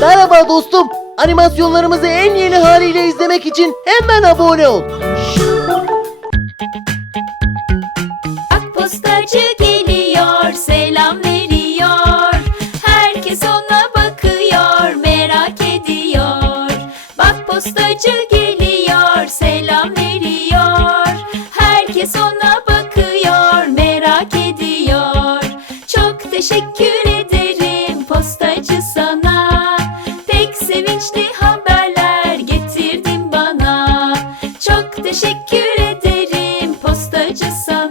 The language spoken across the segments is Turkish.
Merhaba dostum. Animasyonlarımızı en yeni haliyle izlemek için hemen abone ol. Akpostacı geliyor, selam veriyor. Herkes ona bakıyor, merak ediyor. Bak postacı geliyor, selam veriyor. Herkes ona bakıyor, merak ediyor. Çok teşekkür ederim postacı. just some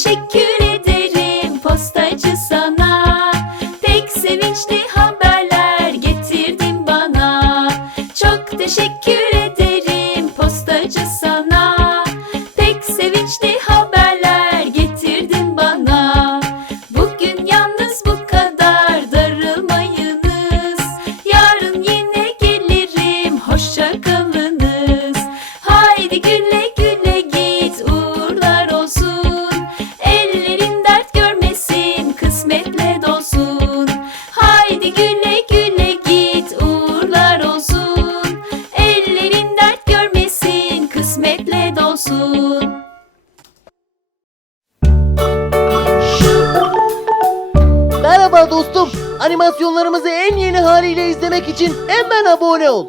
shake you. dostum. Animasyonlarımızı en yeni haliyle izlemek için hemen abone ol.